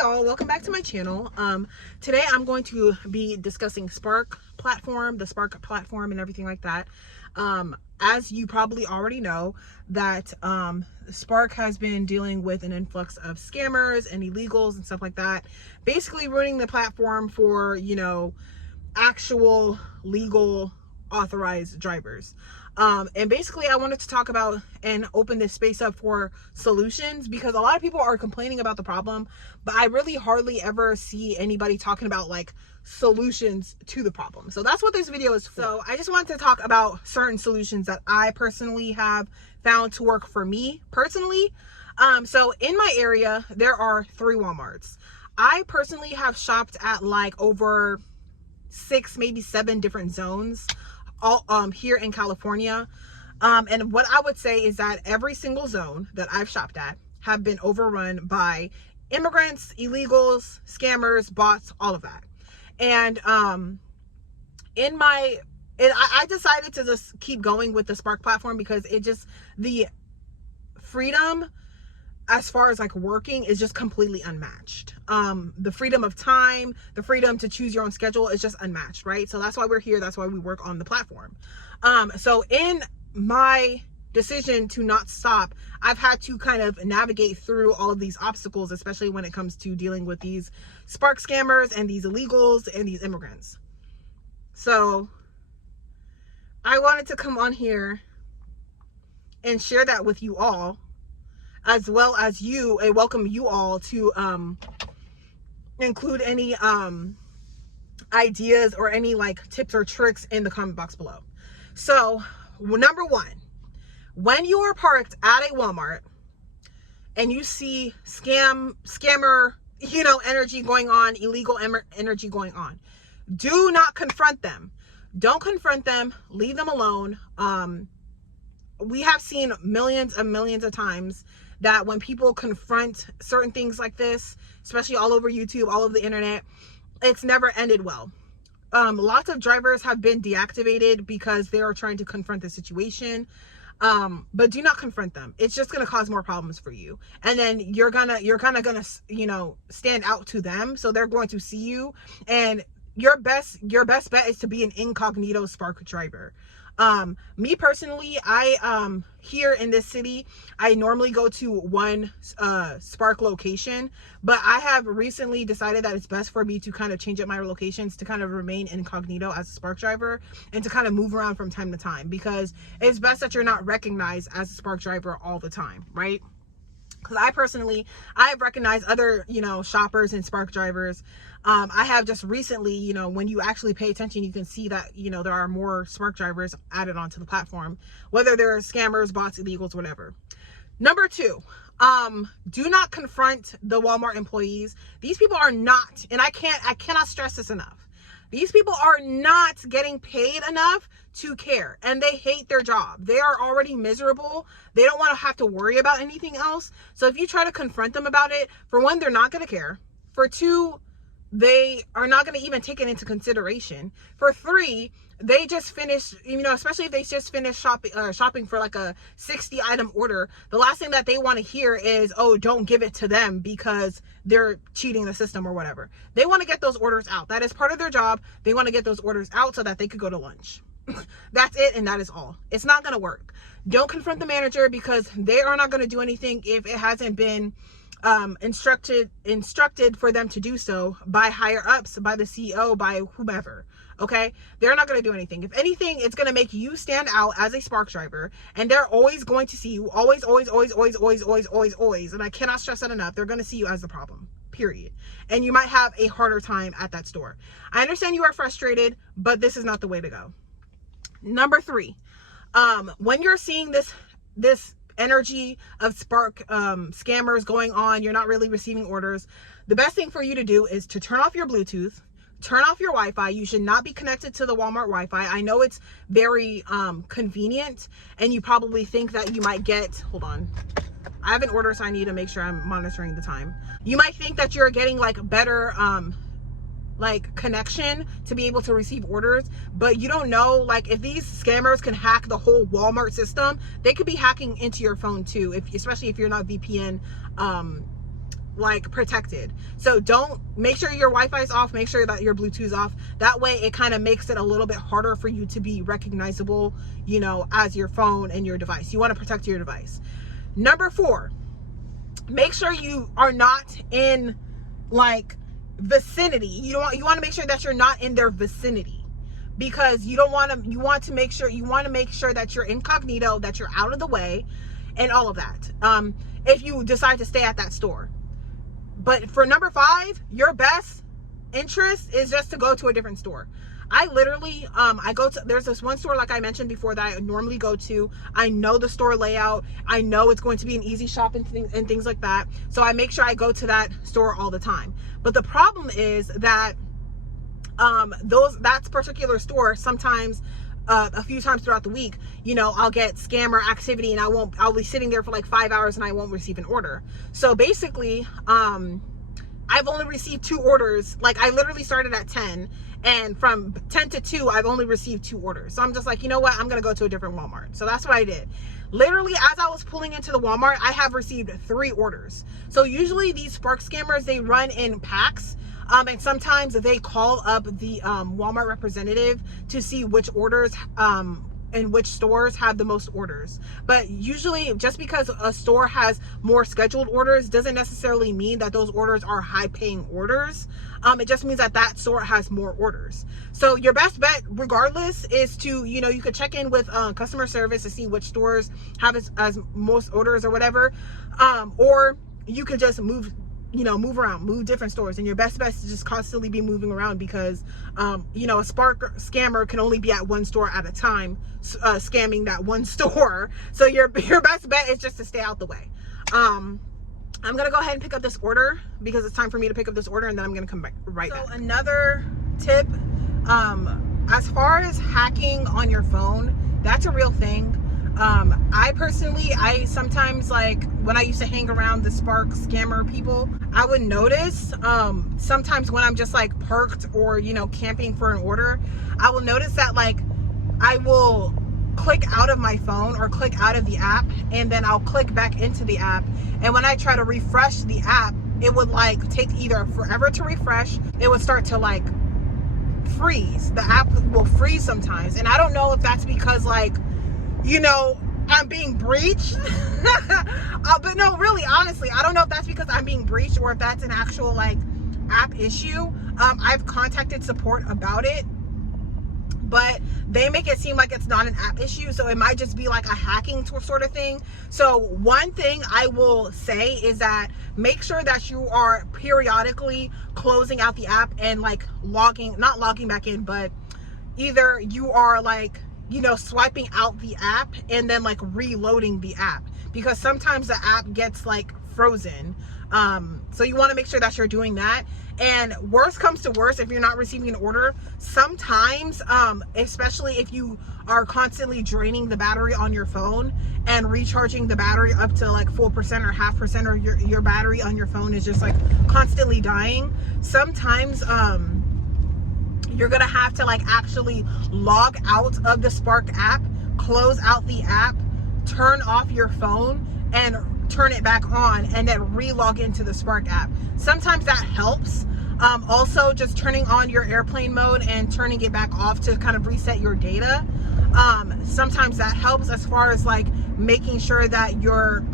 y'all, welcome back to my channel. Today I'm going to be discussing Spark platform, the Spark platform and everything like that. As you probably already know that Spark has been dealing with an influx of scammers and illegals and stuff like that, basically ruining the platform for, you know, actual legal authorized drivers. And basically I wanted to talk about and open this space up for solutions, because a lot of people are complaining about the problem, but I really hardly ever see anybody talking about like solutions to the problem. So that's what this video is for. So I just wanted to talk about certain solutions that I personally have found to work for me personally. So in my area, there are 3 Walmarts. I personally have shopped at like over 6, maybe 7 different zones all here in California. And what I would say is that every single zone that I've shopped at have been overrun by immigrants, illegals, scammers, bots, all of that. And I decided to just keep going with the Spark platform because it just, the freedom as far as like working is just completely unmatched. The freedom of time, the freedom to choose your own schedule is just unmatched, right? So that's why we're here. That's why we work on the platform. So in my decision to not stop, I've had to kind of navigate through all of these obstacles, especially when it comes to dealing with these Spark scammers and these illegals and these immigrants. So I wanted to come on here and share that with you all, as well as welcome you all to include any ideas or any like tips or tricks in the comment box below. So number 1, when you are parked at a Walmart and you see scammer, you know, energy going on, illegal energy going on, do not confront them. Don't confront them. Leave them alone. We have seen millions of times that when people confront certain things like this, especially all over YouTube, all over the internet, it's never ended well. Lots of drivers have been deactivated because they are trying to confront the situation. But do not confront them. It's just going to cause more problems for you. And then you're kind of gonna, you know, stand out to them. So they're going to see you, and your best bet is to be an incognito Spark driver. Me personally, I here in this city, I normally go to one Spark location, but I have recently decided that it's best for me to kind of change up my locations to kind of remain incognito as a Spark driver and to kind of move around from time to time, because it's best that you're not recognized as a Spark driver all the time, right? Because I've recognized other, you know, shoppers and Spark drivers. I have just recently, you know, when you actually pay attention, you can see that, you know, there are more Spark drivers added onto the platform, whether they're scammers, bots, illegals, whatever. Number 2, do not confront the Walmart employees. These people are not, and I cannot stress this enough. These people are not getting paid enough to care, and they hate their job. They are already miserable. They don't want to have to worry about anything else. So if you try to confront them about it, for 1, they're not going to care. For 2, they are not going to even take it into consideration. For 3, they just finished, you know, especially if they just finished shopping for like a 60 item order, the last thing that they want to hear is, oh, don't give it to them because they're cheating the system or whatever. They want to get those orders out. That is part of their job. They want to get those orders out so that they could go to lunch. That's it, and that is all. It's not going to work. Don't confront the manager, because they are not going to do anything if it hasn't been instructed for them to do so by higher ups, by the CEO, by whomever. Okay, they're not going to do anything. If anything, it's going to make you stand out as a Spark driver, and they're always going to see you, always. And I cannot stress that enough. They're going to see you as the problem, period. And you might have a harder time at that store. I understand you are frustrated, but this is not the way to go. Number 3, when you're seeing this energy of Spark scammers going on, you're not really receiving orders, the best thing for you to do is to turn off your Bluetooth, turn off your Wi-Fi. You should not be connected to the Walmart Wi-Fi. I know it's very convenient, and you probably think that you might get, hold on, I have an order, so I need to make sure I'm monitoring the time. You might think that you're getting like better like connection to be able to receive orders, but you don't know, like, if these scammers can hack the whole Walmart system, they could be hacking into your phone too, especially if you're not VPN like protected. So make sure your Wi-Fi is off, make sure that your Bluetooth is off. That way it kind of makes it a little bit harder for you to be recognizable, you know, as your phone and your device. You want to protect your device. Number 4, make sure you are not in like vicinity. You want to make sure that you're not in their vicinity, because you want to make sure that you're incognito, that you're out of the way, and all of that. If you decide to stay at that store. But for number 5, your best interest is just to go to a different store. I literally, there's this one store, like I mentioned before, that I normally go to. I know the store layout. I know it's going to be an easy shop and things like that. So I make sure I go to that store all the time. But the problem is that that particular store, sometimes a few times throughout the week, you know, I'll get scammer activity and I'll be sitting there for like 5 hours and I won't receive an order. So basically, I've only received 2 orders. Like, I literally started at 10, and from 10 to 2, I've only received 2 orders. So I'm just like, you know what? I'm going to go to a different Walmart. So that's what I did. Literally, as I was pulling into the Walmart, I have received 3 orders. So usually these Spark scammers, they run in packs. And sometimes they call up the Walmart representative to see which orders and which stores have the most orders. But usually, just because a store has more scheduled orders doesn't necessarily mean that those orders are high paying orders. It just means that that store has more orders. So your best bet regardless is to, you know, you could check in with customer service to see which stores have as most orders or whatever. Or you could just move around, move different stores, and your best bet is to just constantly be moving around, because you know, a Spark scammer can only be at one store at a time, scamming that one store. So your best bet is just to stay out the way. I'm gonna go ahead and pick up this order because it's time for me to pick up this order, and then I'm gonna come back right back. So another tip, as far as hacking on your phone, that's a real thing. I sometimes, like when I used to hang around the Spark scammer people, I would notice sometimes when I'm just like parked or, you know, camping for an order, I will notice that like I will click out of my phone or click out of the app, and then I'll click back into the app, and when I try to refresh the app, it would like take either forever to refresh, it would start to like freeze. The app will freeze sometimes, and I don't know if that's because, like, you know, I'm being breached. But no, really, honestly, I don't know if that's because I'm being breached or if that's an actual like app issue. I've contacted support about it, but they make it seem like it's not an app issue, so it might just be like a hacking sort of thing. So one thing I will say is that make sure that you are periodically closing out the app and like not logging back in, but either you are like, you know, swiping out the app and then like reloading the app, because sometimes the app gets like frozen. So you want to make sure that you're doing that. And worst comes to worst, if you're not receiving an order, sometimes, especially if you are constantly draining the battery on your phone and recharging the battery up to like 4% or 0.5%, or your battery on your phone is just like constantly dying, sometimes, you're gonna have to like actually log out of the Spark app, close out the app, turn off your phone, and turn it back on, and then re-log into the Spark app. Sometimes that helps. Also, just turning on your airplane mode and turning it back off to kind of reset your data. Sometimes that helps as far as like making sure that you're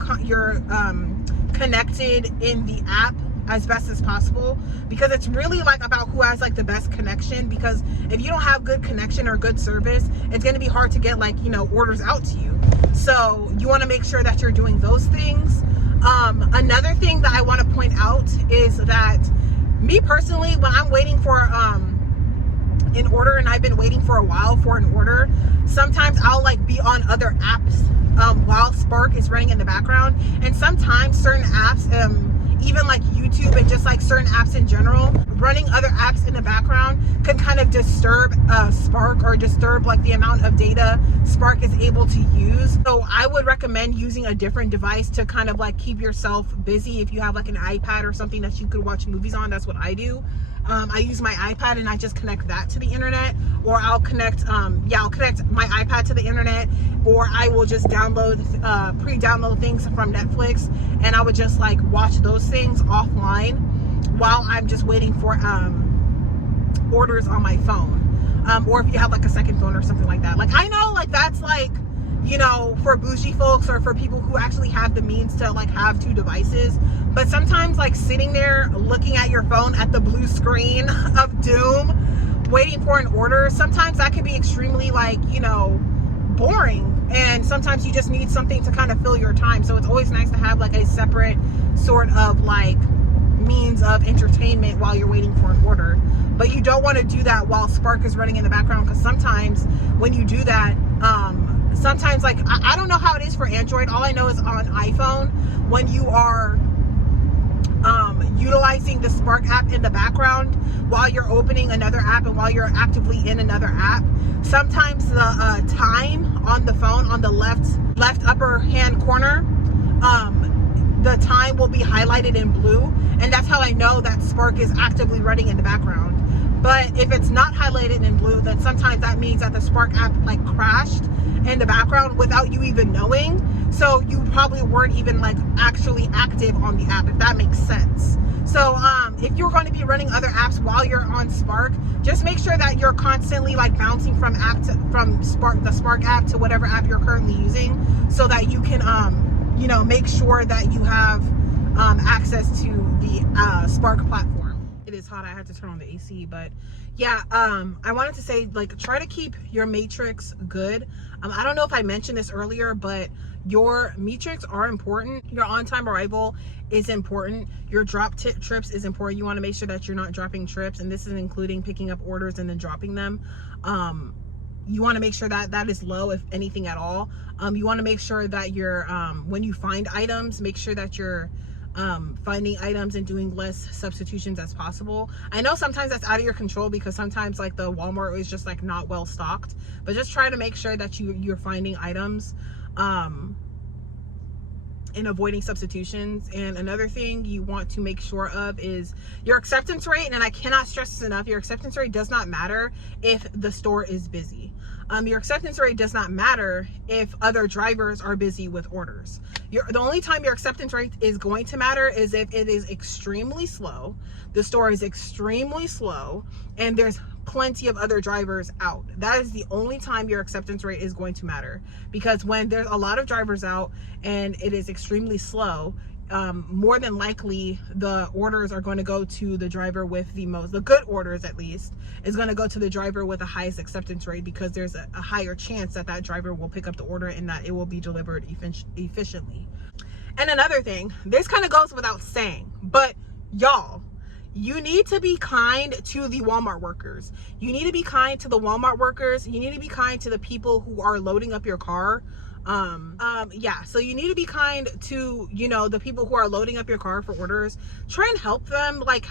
connected in the app as best as possible, because it's really like about who has like the best connection, because if you don't have good connection or good service, it's going to be hard to get like, you know, orders out to you. So you want to make sure that you're doing those things. Another thing that I want to point out is that me personally, when I'm waiting for an order, and I've been waiting for a while for an order, sometimes I'll like be on other apps while Spark is running in the background, and sometimes certain apps, even like YouTube and just like certain apps in general, running other apps in the background can kind of disturb Spark, or disturb like the amount of data Spark is able to use. So I would recommend using a different device to kind of like keep yourself busy. If you have like an iPad or something that you could watch movies on, that's what I do. I use my iPad and I just connect that to the internet, or I'll connect I'll connect my iPad to the internet, or I will just download pre-download things from Netflix, and I would just like watch those things offline while I'm just waiting for orders on my phone, or if you have like a second phone or something like that. Like, I know like that's like, you know, for bougie folks or for people who actually have the means to like have two devices, but sometimes like sitting there looking at your phone at the blue screen of doom waiting for an order, sometimes that can be extremely like, you know, boring, and sometimes you just need something to kind of fill your time. So it's always nice to have like a separate sort of like means of entertainment while you're waiting for an order. But you don't want to do that while Spark is running in the background, because sometimes when you do that, sometimes like I don't know how it is for Android. All I know is on iPhone, when you are utilizing the Spark app in the background while you're opening another app and while you're actively in another app, sometimes the time on the phone on the left upper hand corner, the time will be highlighted in blue, and that's how I know that Spark is actively running in the background. But if it's not highlighted in blue, then sometimes that means that the Spark app like crashed in the background without you even knowing. So you probably weren't even like actually active on the app, if that makes sense. So if you're going to be running other apps while you're on Spark, just make sure that you're constantly like bouncing from the Spark app to whatever app you're currently using, so that you can you know, make sure that you have access to the Spark platform. It is hot. I had to turn on the AC, but yeah, I wanted to say, like, try to keep your matrix good. I don't know if I mentioned this earlier, but your matrix are important. Your on-time arrival is important. Your drop trips is important. You want to make sure that you're not dropping trips, and this is including picking up orders and then dropping them. You want to make sure that that is low, if anything at all. You want to make sure that you're when you find items, make sure that you're finding items and doing less substitutions as possible. I know sometimes that's out of your control, because sometimes like the Walmart is just like not well stocked, but just try to make sure that you're finding items and avoiding substitutions. And another thing you want to make sure of is your acceptance rate. And I cannot stress this enough, your acceptance rate does not matter if the store is busy. Your acceptance rate does not matter if other drivers are busy with orders. The only time your acceptance rate is going to matter is if it is extremely slow, the store is extremely slow, and there's plenty of other drivers out. That is the only time your acceptance rate is going to matter, because when there's a lot of drivers out and it is extremely slow, more than likely the orders are going to go to the driver with the good orders, at least, is going to go to the driver with the highest acceptance rate, because there's a higher chance that that driver will pick up the order and that it will be delivered efficiently. And another thing, this kind of goes without saying, but y'all, you need to be kind to the Walmart workers. You need to be kind to the Walmart workers. You need to be kind to the people who are loading up your car. Yeah, so you need to be kind to, you know, the people who are loading up your car for orders. Try and help them, like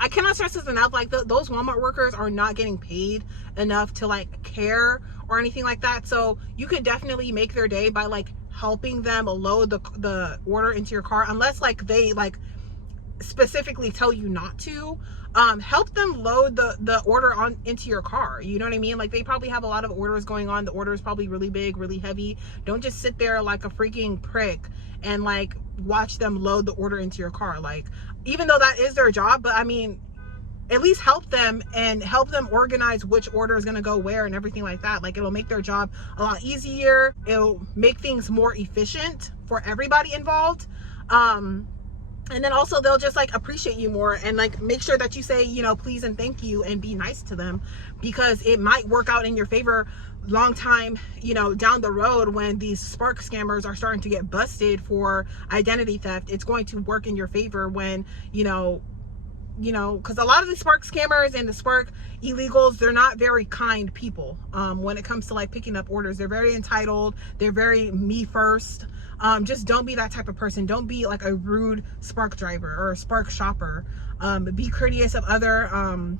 I cannot stress this enough, like those Walmart workers are not getting paid enough to like care or anything like that. So you could definitely make their day by like helping them load the order into your car, unless like they like specifically tell you not to. Help them load the order on into your car. You know what I mean? Like, they probably have a lot of orders going on. The order is probably really big, really heavy. Don't just sit there like a freaking prick and like watch them load the order into your car. Like, even though that is their job, but I mean, at least help them and help them organize which order is going to go where and everything like that. Like, it'll make their job a lot easier. It'll make things more efficient for everybody involved. And then also they'll just like appreciate you more, and like make sure that you say, you know, please and thank you, and be nice to them, because it might work out in your favor long time, you know, down the road, when these Spark scammers are starting to get busted for identity theft. It's going to work in your favor when, you know, because a lot of the Spark scammers and the Spark illegals, they're not very kind people when it comes to like picking up orders. They're very entitled. They're very me first. Just don't be that type of person. Don't be like a rude Spark driver or a Spark shopper. Be courteous of other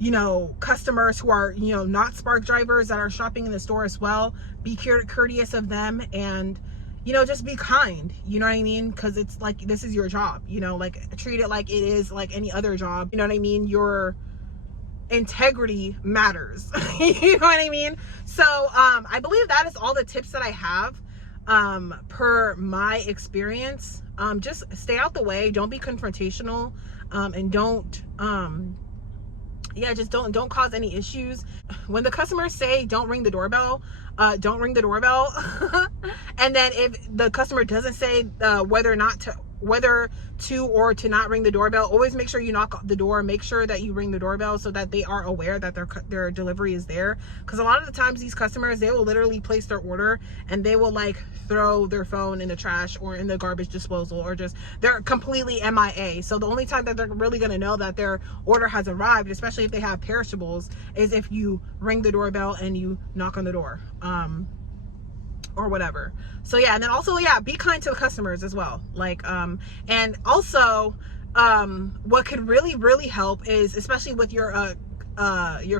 you know, customers who are, you know, not Spark drivers that are shopping in the store as well. Be courteous of them, and, you know, just be kind, you know what I mean? Because it's like, this is your job, you know, like, treat it like it is like any other job, you know what I mean? Your integrity matters. You know what I mean? So I believe that is all the tips that I have per my experience. Just stay out the way, don't be confrontational, and don't yeah, just don't cause any issues. When the customers say don't ring the doorbell, don't ring the doorbell. And then if the customer doesn't say whether to or to not ring the doorbell, always make sure you knock the door. Make sure that you ring the doorbell so that they are aware that their delivery is there. Because a lot of the times these customers, they will literally place their order and they will like throw their phone in the trash or in the garbage disposal, or just they're completely MIA. So the only time that they're really going to know that their order has arrived, especially if they have perishables, is if you ring the doorbell and you knock on the door. Or whatever. So yeah, and then also, yeah, be kind to the customers as well. Like and also what could really help is, especially with your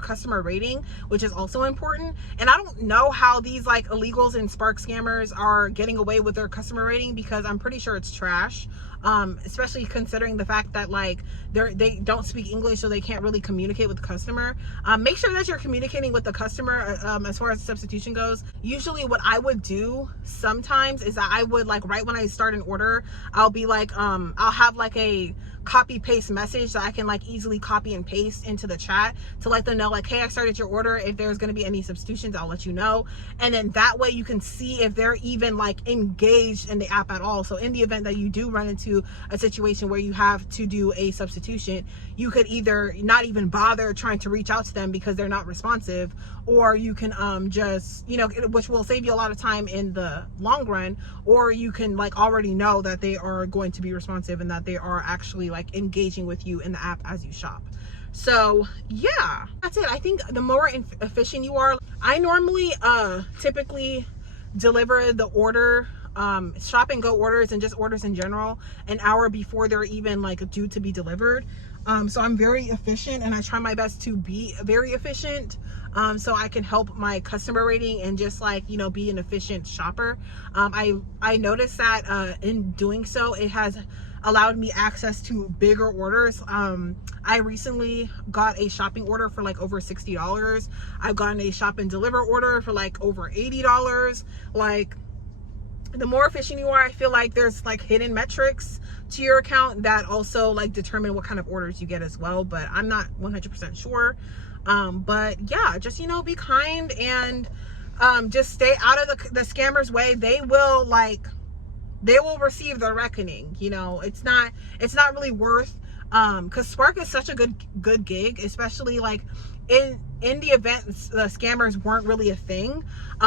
customer rating, which is also important. And I don't know how these like illegals and Spark scammers are getting away with their customer rating, because I'm pretty sure it's trash. Especially considering the fact that like they don't speak English, so they can't really communicate with the customer. Make sure that you're communicating with the customer as far as substitution goes. Usually what I would do sometimes is that I would, like, right when I start an order, I'll be like I'll have like a copy paste message that I can like easily copy and paste into the chat to let them know, like, hey, I started your order. If there's going to be any substitutions, I'll let you know. And then that way you can see if they're even like engaged in the app at all. So in the event that you do run into a situation where you have to do a substitution, you could either not even bother trying to reach out to them because they're not responsive, or you can just, you know, which will save you a lot of time in the long run, or you can like already know that they are going to be responsive and that they are actually like engaging with you in the app as you shop. So yeah, that's it. I think the more efficient you are, I normally typically deliver the order, shop and go orders and just orders in general, an hour before they're even like due to be delivered. So I'm very efficient, and I try my best to be very efficient, so I can help my customer rating and just like, you know, be an efficient shopper. I noticed that in doing so, it has allowed me access to bigger orders. I recently got a shopping order for like over $60. I've gotten a shop and deliver order for like over $80. Like, the more efficient you are, I feel like there's like hidden metrics to your account that also like determine what kind of orders you get as well, but I'm not 100% sure. But yeah, just, you know, be kind, and just stay out of the scammers' way. They will receive their reckoning. You know, it's not really worth, because Spark is such a good gig, especially like in the event the scammers weren't really a thing.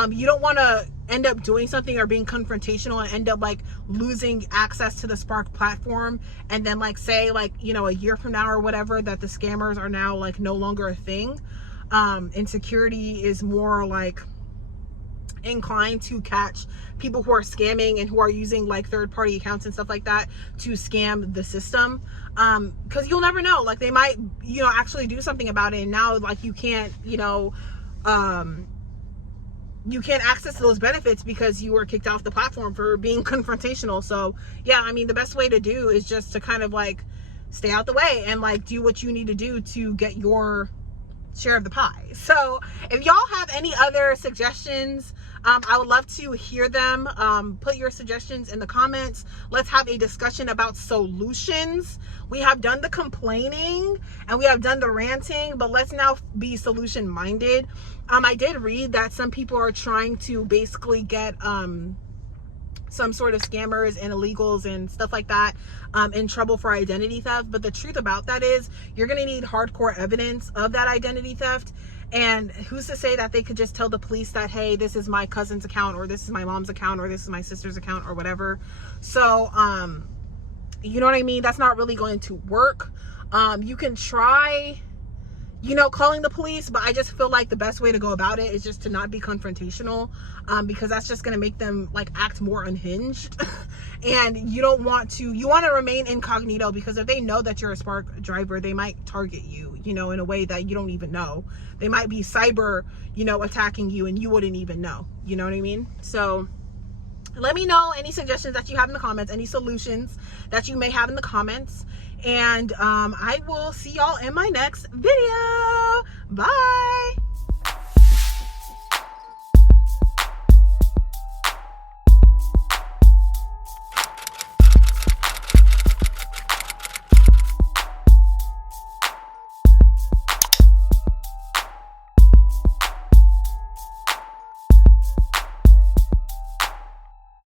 You don't want to end up doing something or being confrontational and end up like losing access to the Spark platform, and then like say like, you know, a year from now or whatever, that the scammers are now like no longer a thing. And security is more like inclined to catch people who are scamming and who are using like third-party accounts and stuff like that to scam the system, because you'll never know, like they might, you know, actually do something about it, and now like you can't, you know, you can't access those benefits because you were kicked off the platform for being confrontational. So yeah, I mean, the best way to do is just to kind of like stay out the way and like do what you need to do to get your share of the pie. So if y'all have any other suggestions, I would love to hear them. Put your suggestions in the comments. Let's have a discussion about solutions. We have done the complaining and we have done the ranting, but let's now be solution minded. I did read that some people are trying to basically get some sort of scammers and illegals and stuff like that in trouble for identity theft. But the truth about that is you're going to need hardcore evidence of that identity theft. And who's to say that they could just tell the police that, hey, this is my cousin's account, or this is my mom's account, or this is my sister's account, or whatever. So, you know what I mean? That's not really going to work. You can try you know, calling the police, but I just feel like the best way to go about it is just to not be confrontational, because that's just going to make them like act more unhinged. And you don't want to, you want to remain incognito, because if they know that you're a Spark driver, they might target you, you know, in a way that you don't even know. They might be cyber, you know, attacking you and you wouldn't even know, you know what I mean? So let me know any suggestions that you have in the comments, any solutions that you may have in the comments. And I will see y'all in my next video. Bye.